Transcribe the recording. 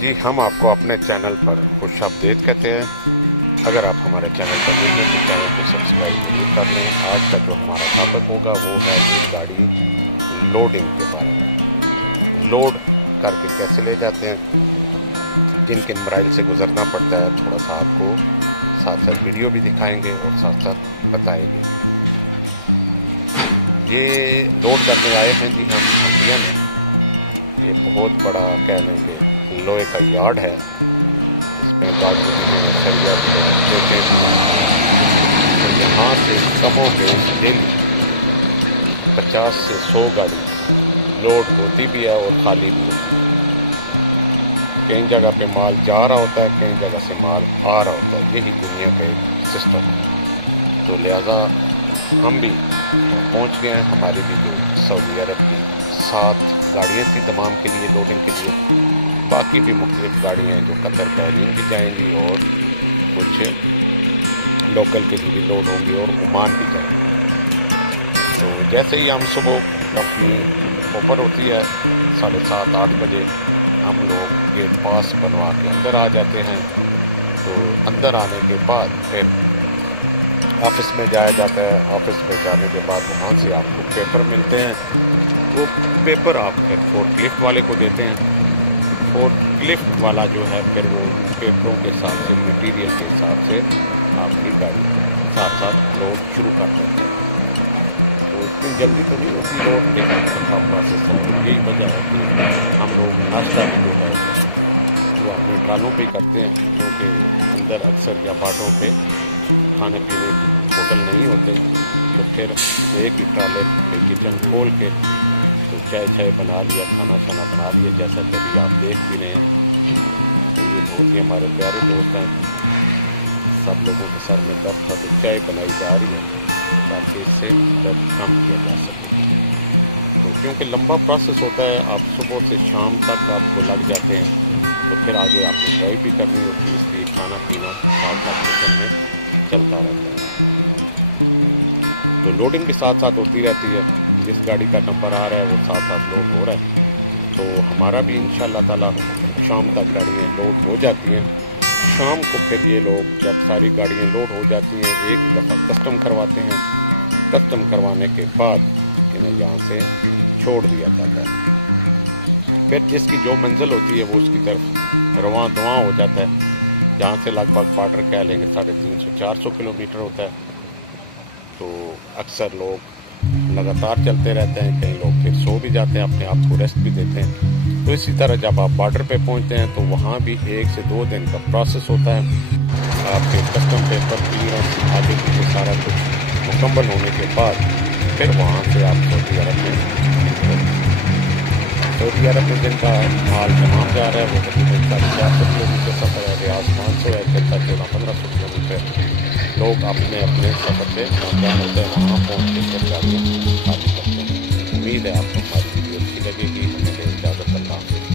جی ہم آپ کو اپنے چینل پر خوش آمدید کہتے ہیں۔ اگر آپ ہمارے چینل پر نہیں ہیں تو چینل کو سبسکرائب ضرور کر لیں۔ آج کا جو ہمارا ٹاپک ہوگا وہ ہے ایک گاڑی لوڈنگ کے بارے میں۔ لوڈ کر کے کیسے لے جاتے ہیں، جن کن مراحل سے گزرنا پڑتا ہے، تھوڑا سا آپ کو ساتھ ساتھ ویڈیو بھی دکھائیں گے اور ساتھ ساتھ بتائیں گے۔ یہ لوڈ کرنے آئے ہیں جی ہم ہنڈیا میں۔ یہ بہت بڑا کہہ لیں کہ لوہے کا یارڈ ہے، اس میں گاڑی میں سریا بھی ہے، پلیٹیں بھی ہیں۔ تو یہاں سے کم و بیش ڈیلی 50 سے 100 گاڑی لوڈ ہوتی بھی ہے اور خالی بھی ہوتی ہے۔ کئی جگہ پہ مال جا رہا ہوتا ہے، کئی جگہ سے مال آ رہا ہوتا ہے۔ یہی دنیا کا ایک سسٹم ہے۔ تو لہذا ہم بھی پہنچ گئے ہیں۔ ہماری بھی جو سعودی عرب کی 7 گاڑیاں تھیں تمام کے لیے لوڈنگ کے لیے، باقی بھی مختلف گاڑیاں ہیں جو قطر بحرین بھی جائیں گی اور کچھ لوکل کے لیے بھی لوڈ ہوں گی اور عمان بھی جائیں گی۔ تو جیسے ہی ہم صبح کمپنی اوپن ہوتی ہے 7:30 8 بجے، ہم لوگ گیٹ پاس بنوا کے اندر آ جاتے ہیں۔ تو اندر آنے کے بعد پھر آفس میں جایا جاتا ہے۔ آفس میں جانے کے بعد وہاں سے آپ کو پیپر ملتے ہیں۔ وہ پیپر آپ پھر فورک لفٹ والے کو دیتے ہیں۔ فورک لفٹ والا جو ہے پھر وہ پیپروں کے حساب سے، مٹیریل کے حساب سے آپ کی گاڑی ساتھ ساتھ لوڈ شروع کر دیتے ہیں۔ تو اتنی جلدی تو نہیں ہوتی لوڈ، لیکن اچھا پروسیس ہے۔ یہی وجہ ہے کہ ہم لوگ ناشتہ جو ہے وہ اپنے ٹرالوں پہ ہی کرتے ہیں، کیونکہ اندر اکثر یا باٹوں پہ کھانے پینے کی ہوٹل نہیں ہوتے۔ تو پھر ایک ہی ٹرالے پہ کچن کھول کے تو چائے بنا لیا، کھانا بنا لیا، جیسا کہ ابھی آپ دیکھ بھی رہے ہیں۔ تو یہ بہت ہی ہمارے پیارے دوست ہیں۔ سب لوگوں کے سر میں درد تھا تو چائے بنائی جا رہی ہے تاکہ اس سے درد کم کیا جا سکے۔ تو کیونکہ لمبا پروسیس ہوتا ہے، آپ صبح سے شام تک آپ کو لگ جاتے ہیں، تو پھر آگے آپ نے ڈرائیو بھی کرنی ہوتی ہے، اس لیے کھانا پینا ساتھ ساتھ کچن میں چلتا رہتا ہے۔ تو لوڈنگ بھی ساتھ ساتھ ہوتی رہتی ہے۔ جس گاڑی کا نمبر آ رہا ہے وہ ساتھ ساتھ لوڈ ہو رہا ہے۔ تو ہمارا بھی انشاءاللہ تعالیٰ شام تک گاڑیاں لوڈ ہو جاتی ہیں۔ شام کو پھر یہ لوگ جب ساری گاڑیاں لوڈ ہو جاتی ہیں، ایک ہی دفعہ کسٹم کرواتے ہیں۔ کسٹم کروانے کے بعد انہیں یہاں سے چھوڑ دیا جاتا ہے۔ پھر جس کی جو منزل ہوتی ہے وہ اس کی طرف رواں دواں ہو جاتا ہے، جہاں سے لگ بھگ بارڈر کہہ لیں گے 350 400 کلومیٹر ہوتا ہے۔ تو اکثر لوگ لگاتار چلتے رہتے ہیں، کئی لوگ پھر سو بھی جاتے ہیں، اپنے آپ کو ریسٹ بھی دیتے ہیں۔ تو اسی طرح جب آپ بارڈر پہ پہنچتے ہیں تو وہاں بھی 1 سے 2 دن کا پروسیس ہوتا ہے۔ آپ کے کسٹم پیپر کلیئرنس آگے پیچھے سارا کچھ مکمل ہونے کے بعد پھر وہاں سے آپ سعودی عرب میں جن کا مال تمام جا رہا ہے وہ تقریباً 450 کلومیٹر سفر ہے، ریاض 500 ہے، جدہ 1500 کلومیٹر۔ لوگ اپنے اپنے سفر پہ پہنچان ہوتے ہیں، وہاں پہنچ کے پھر گاڑیاں خالی کرتے ہیں۔ امید ہے آپ کو